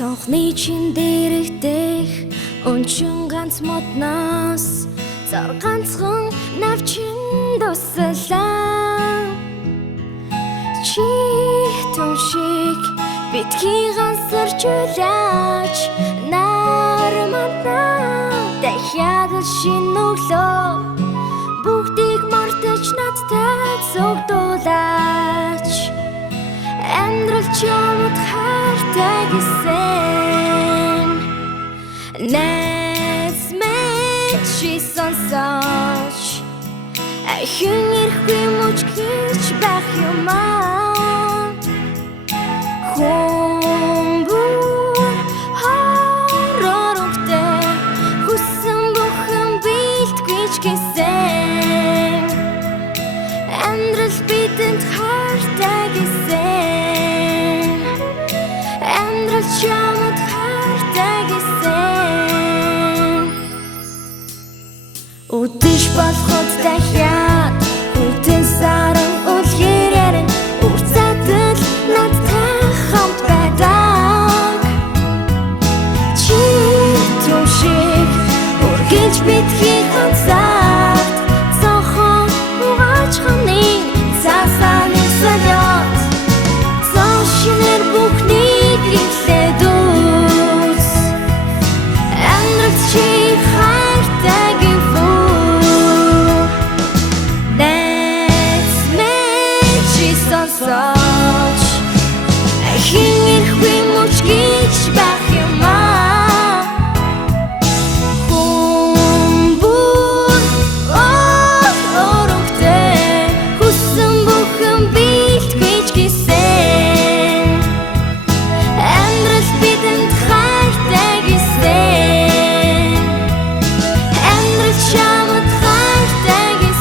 Цонхны чин дээрх өнчин ганц модноос зар ганцхан навчин дуслаа чи түншиг битгий ганцарч улаач нарматаа дахиад шинэ өглөө бүгдийг мартаж надтай зүгдүүлээч амьдрал чамд хайртай гэсэн Найз минь чи сонсооч ахин ирэхгүй мөч гэж байх юмаа Хомбур хараарахтай хүссэн бүхэн бэлтгэж гэсэн Амьдрал бидэнд хайртай гэсэн Амьдрал чамд хайртай гэсэн Үдэш болоход дахиад хүйтэн саран үлгэрэн Үрцатал надтай хамт байдаг Чи түншиг үргэлж битгий ганцаарт Цонхон угааж ханыг цаасаны солиот Цон шинээр бүхнийг ихлээд үз Амьдрал чи хайртай сонсооч ахин ирэхгүй мөч гэж байх юмаа Хомбур хараарахтай хүссэн бүхэн бэлтгэж гэсэн Амьдрал бидэнд хайртай гэсэн Амьдрал чамд хайртай гэсэн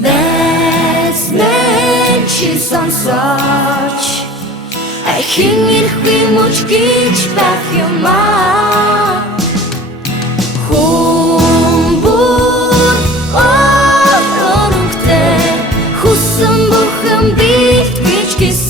Найз минь чи сонсооч ахин ирэхгүй мөч гэж байх юмаа Хомбур хараарахтай хүссэн бүхэн бэлтгэж гэсэн